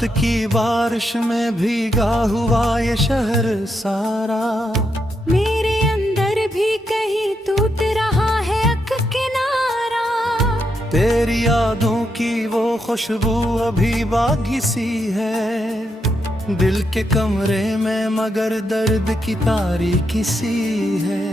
रात की बारिश में भीगा हुआ ये शहर सारा, मेरे अंदर भी कहीं टूट रहा है अक किनारा। तेरी यादों की वो खुशबू अभी बाकी सी है दिल के कमरे में, मगर दर्द की तारीकी सी है।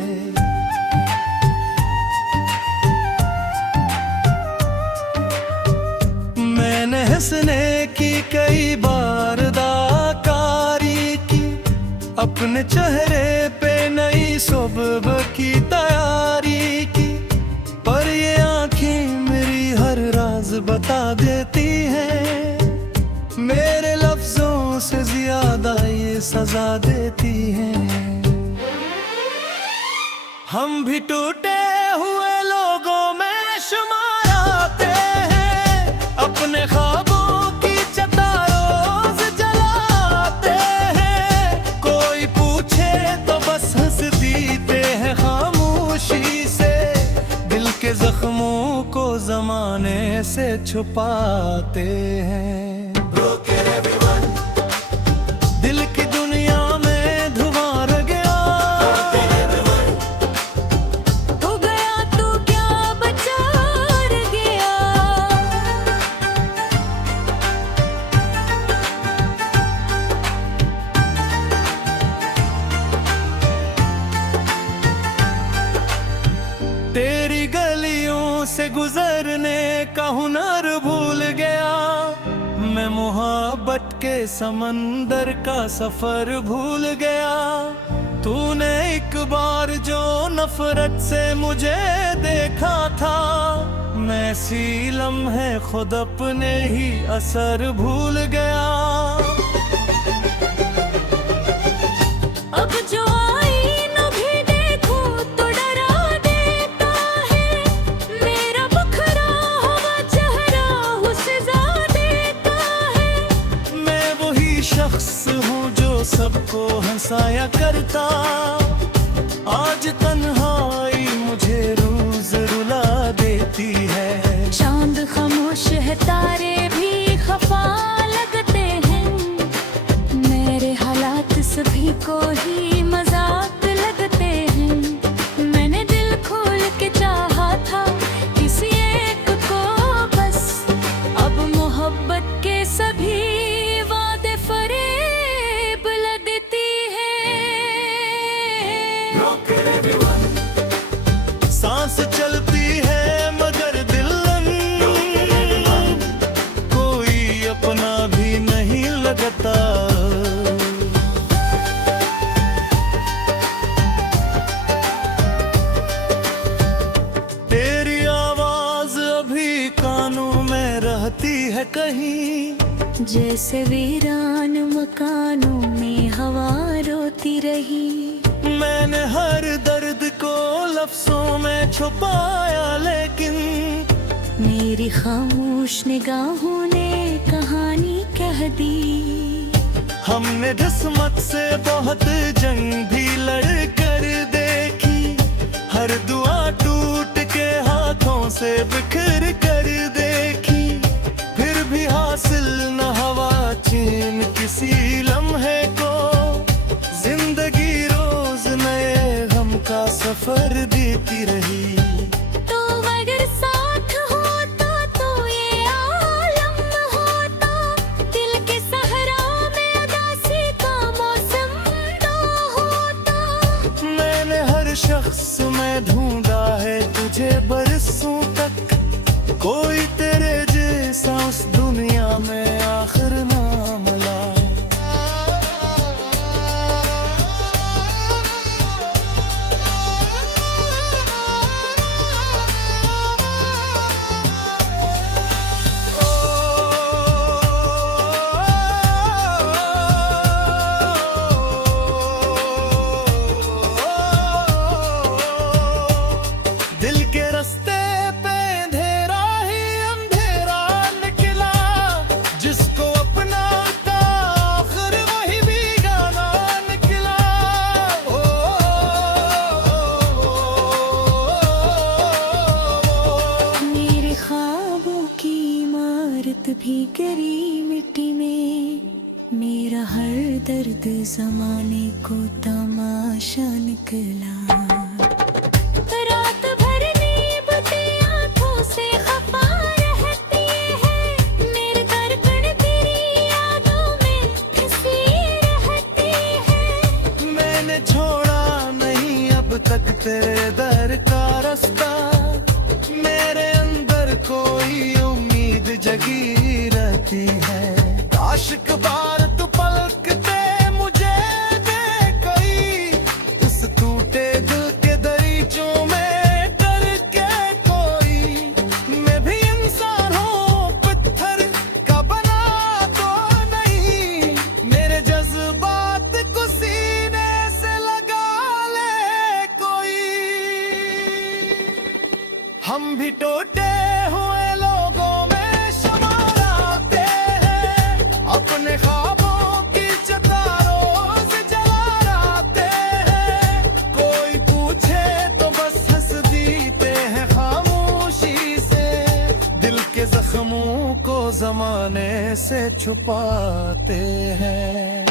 मैंने हंसने की कई बार अदाकारी की, अपने चेहरे पे नई सुबह की तैयारी की, पर ये आंखें मेरी हर राज बता देती हैं, मेरे लफ्जों से ज्यादा ये सजा देती हैं। हम भी टूटे हुए लोगों में शुमार आते हैं, अपने ख्वाबों की चिता रोज जलाते हैं। कोई पूछे तो बस हंस देते हैं खामोशी से, दिल के जख्मों को जमाने से छुपाते हैं। दिल की दुनिया में धुआं रह गया, हो गया तो क्या बचा रह गया। तेरी गलियों से गुजरने का हुनर भूल गया, मैं मोहब्बत के समंदर का सफर भूल गया। तूने एक बार जो नफरत से मुझे देखा था, मैं सी लम्हे खुद अपने ही असर भूल गया। अब जो आईना भी देखो तो डरा देता है, मेरा बखरा हुआ चेहरा सजा देता है। मैं वही शख्स हूँ जो सबको हंसाया करता, आज तन्हाई मुझे रोज रुला देती है। चांद खामोश है, तारे भी खफा लगते हैं, मेरे हालात सभी को ही मजाक लगते हैं। मैंने दिल खोल के चाहा था किसी एक को बस, अब मोहब्बत के सभी वादे फरेब लगती है। सांस चलती है मगर दिल कोई अपना भी नहीं लगता। तेरी आवाज अभी कानों में रहती है कहीं, जैसे वीरान मकानों में हवा रोती रही। मैंने हर दर्द को लफ्जों में छुपाया, लेकिन मेरी खामोश निगाहों ने कहानी कह दी। हमने किस्मत से बहुत जंग भी लड़ कर देखी, हर दुआ टूट के हाथों से बिखर कर देखी, फिर भी हासिल न हवा चैन किसी लम्हे को। जिंदगी रोज नए गम का सफर देती रही। तो अगर साथ होता तो ये आलम होता, दिल के सहरा में उदासी का मौसम ना होता। मैंने हर शख्स में ढूंढा है तुझे बरसों तक, कोई तेरे जैसा उस दुनिया में आखिर ना मिला। भी गिरी मिट्टी में, मेरा हर दर्द जमाने को तमाशा निकला। रात भर नींद आंखों से खफा रहती है, मेरे धड़कन तेरी यादों में फंसी रहती है। मैंने छोड़ा नहीं अब तक तेरे दर का रास्ता, मेरे अंदर कोई उम्मीद जगी रहती है। आशिक बार तू पलकते मुझे दे कोई, उस टूटे दिल के दरीचों में डर के कोई। मैं भी इंसान हूँ पत्थर का बना तो नहीं, मेरे जज्बात को सीने से लगा ले कोई। हम भी टूटे हुए लोगों में शमाराते हैं, अपने ख्वाबों की चतारों से जलाते हैं। कोई पूछे तो बस हंस देते हैं खामोशी से, दिल के जख्मों को जमाने से छुपाते हैं।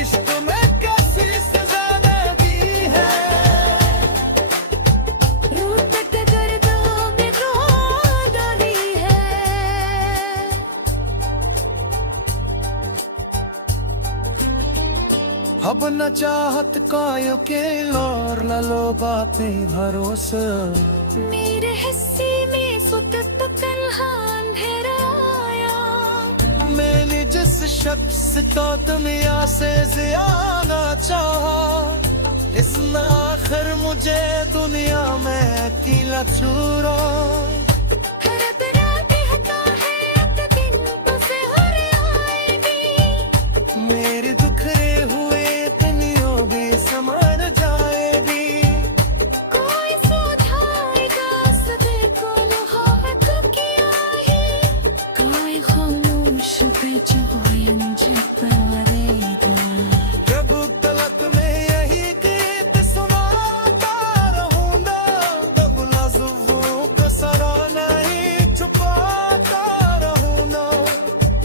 इश्क में कैसी सजा न दी है, रूठ के दर्दों में रोंद दी है। अब न चाहत का यकीन और न लो बातें भरोसा। मेरे हिस्से में सुत तो तन्हा अंधेरा आया। मैंने जिस शख्स को दुनिया से जियाना चाहा, इस आखिर मुझे दुनिया में अकेला छोड़ा। हर तरह कहता है एक दिन तुझे हर आएगी, मेरे दुखरे हुए दुनिया भी समर जाएगी। कोई सुधारेगा सदे को लुहावत किया है, कोई खामोश पे जो अंजर पवारेगा। जब गलत में यही गीत सुनाता रहूंगा, तब लफ्ज़ों को सरा नहीं छुपाता रहूंगा।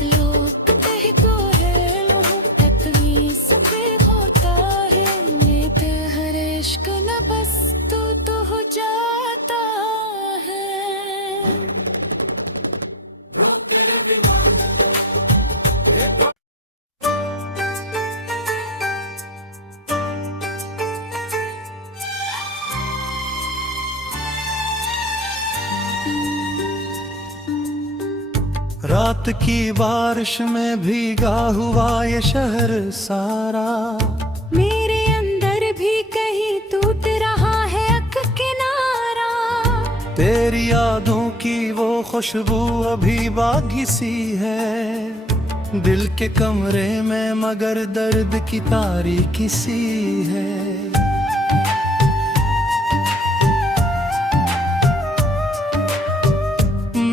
लोग कहते हैं मोहब्बत ही सफे होता है, लेते हर इश्क न बस तो हो जाता है। रात की बारिश में भीगा हुआ ये शहर सारा, मेरे अंदर भी कहीं टूट रहा है अक किनारा। तेरी यादों की वो खुशबू अभी बागी सी है, दिल के कमरे में मगर दर्द की तारीकी सी है।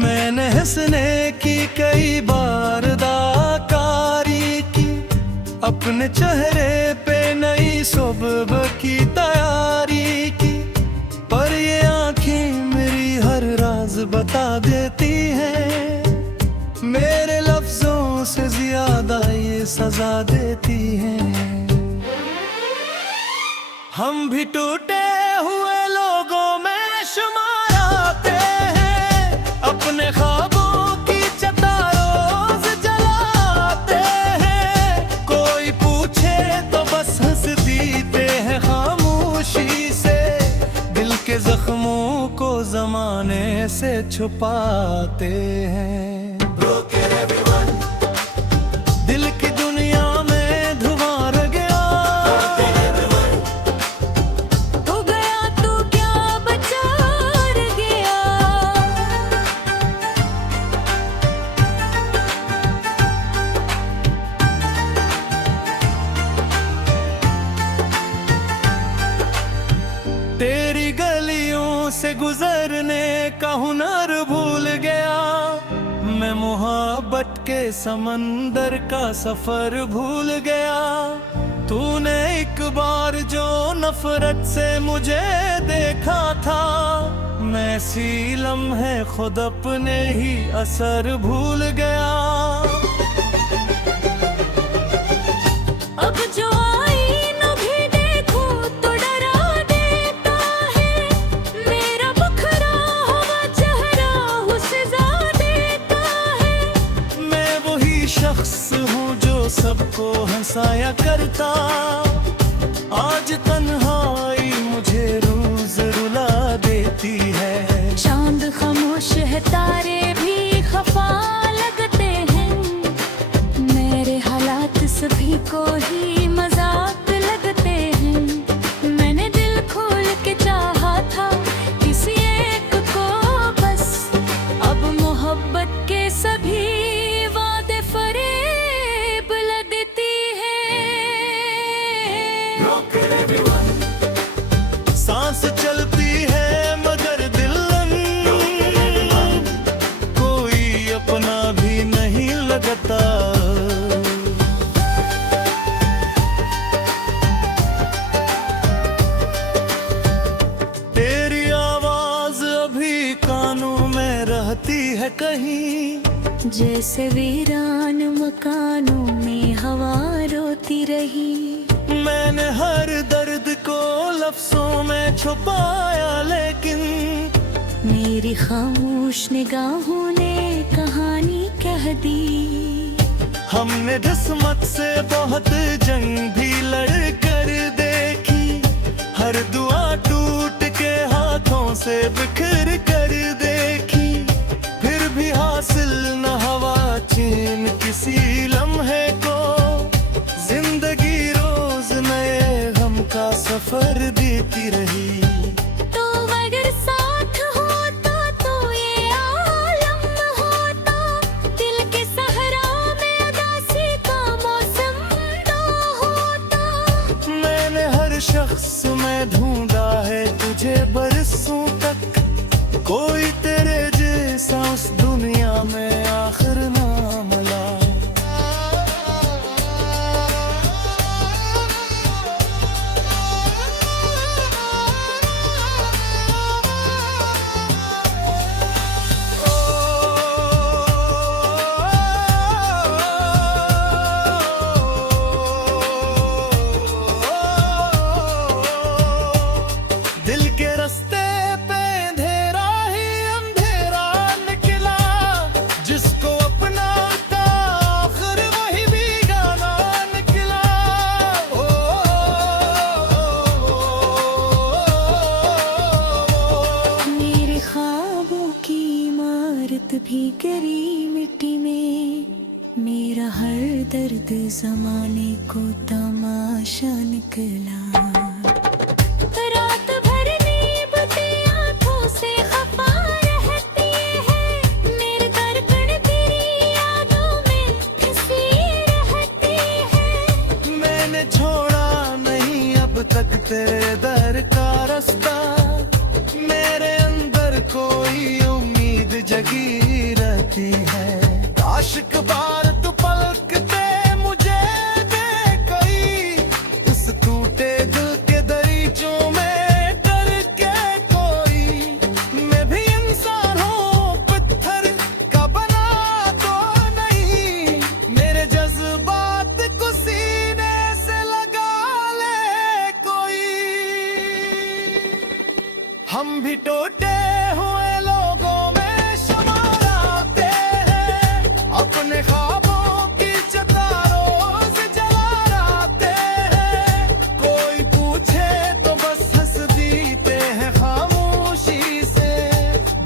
मैंने हंसने की कई बार दाकारी की, अपने चेहरे पे नई सुबह की तैयारी की, पर ये आंखें मेरी हर राज बता देती हैं, मेरे लफ्जों से ज्यादा ये सजा देती हैं। हम भी टूटे हुए लोगों में शुमार आते हैं, अपने ख्वाबों की चतारों से जलाते हैं। कोई पूछे तो बस हंस देते हैं खामोशी से, दिल के जख्मों को जमाने से छुपाते हैं। दिल की दुनिया में धुआं रह गया, हो गया तो क्या बचा रह गया। तेरी गलियों से गुजरने का हुनर भूल गया, मैं मोहब्बत के समंदर का सफर भूल गया। तूने एक बार जो नफरत से मुझे देखा था, हम ऐसी लम्हे खुद अपने ही असर भूल गया। अब जो आईना भी देखूं तो डरा देता है, मेरा बखरा हुआ चेहरा हुस्सा देता है। मैं वही शख्स हूँ जो सबको हंसाया करता, आज तन्हाई मुझे रोज रुला देती है। चांद खामोश है, तारे भी खफा लगते हैं, मेरे हालात सभी को ही मजाक लगते हैं। मैंने दिल खोल के चाहा था किसी एक को बस, अब मोहब्बत के सभी वादे फरेब लगती है। सांस चलती है मगर दिल कोई अपना भी नहीं लगता। तेरी आवाज अभी कानों में रहती है कहीं, जैसे वीरान मकानों में हवा रोती रही। मैंने हर दर्द को लफ्जों में छुपाया, लेकिन मेरी खामोश निगाहों ने कहानी कह दी। हमने किस्मत से बहुत जंग भी लड़ कर देखी, हर दुआ टूट के हाथों से बिखर कर देखी, फिर भी हासिल न हुआ चैन किसी लम्हे को। जिंदगी रोज नए गम का सफर देती रही। तो अगर साथ होता तो ये आलम होता, दिल के सहरा में उदासी का मौसम ना होता। मैंने हर शख्स में ढूंढा है तुझे बरसों तक, कोई तेरे जैसा उस दुनिया में आखिर ना मिला। दिल के रास्ते पे अंधेरा ही अंधेरा निकला, जिसको अपना था आखिर वही भी गाना निकला। मेरे ख्वाबों की इमारत भी गिरी मिट्टी में, मेरा हर दर्द जमाने को तमाशा निकला। रात भर नींबते आंखों से खफा रहती है, मेरे धड़कन तेरी यादों में फंसी रहती है। मैंने छोड़ा नहीं अब तक तेरे दर का रास्ता, मेरे अंदर कोई उम्मीद जगी रहती है। आशिक बार तू पलकते मुझे दे कोई, इस टूटे दिल के दरीचों में करके कोई। मैं भी इंसान हूँ पत्थर का बना तो नहीं, मेरे जज्बात को सीने से लगा ले कोई। हम भी टूटे हुए लोगों में शुमार आते हैं, अपने ख्वाबों की चतारों से जला आते हैं। कोई पूछे तो बस हंस देते हैं खामोशी से,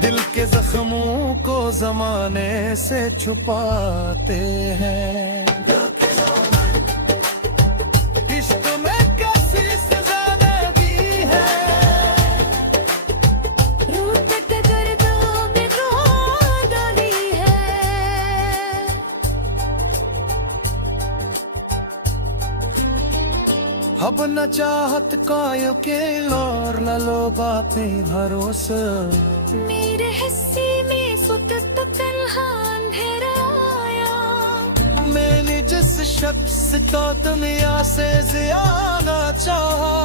दिल के जख्मों को जमाने से छुपाते हैं। इश्क में कैसी सजा ने दी है, रूठ के दर्दों में दुआ डाली है। अब न चाहत का यकीन और न लो बातें भरोसा। मेरे हिस्से में फुट तो तन्हा अंधेरा आया। मैंने जिस शख्स को दुनिया से जियाना चाहा,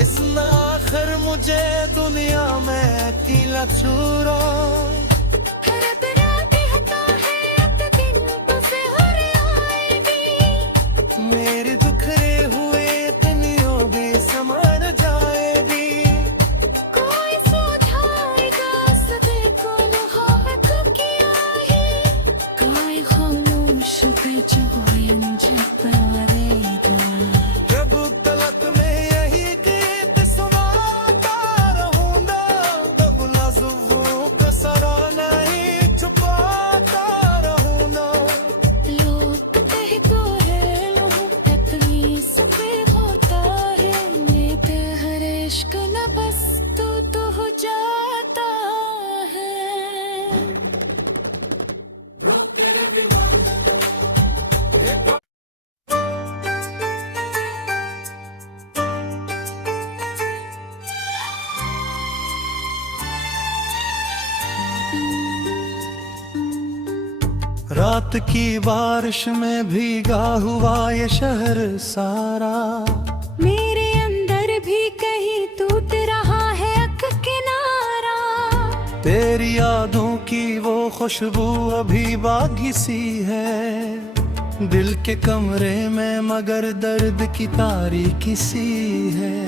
इसमें आखिर मुझे दुनिया में अकेला छोड़ा हर रात कहता है अब दिन तुझे हर आएगी मेरे दुखरे हुए दुनिया भी समझ जाएगी कोई सुधारेगा सदे को लहावत किया है कोई खामोश पे चुभयन जपवारेगा जब गलत में यही गीत सुनाता रहूंगा तब लफ्ज़ों का सरा नहीं छुपाता रहूंगा लोग कहते हैं लोग तमीज़ पे होता है लेते हर इश्क न बस तो हो जाता है रात की बारिश में भीगा हुआ ये शहर सारा मेरे अंदर भी कहीं टूट रहा है अक किनारा तेरी यादों की वो खुशबू अभी बागी सी है दिल के कमरे में मगर दर्द की तारीकी सी है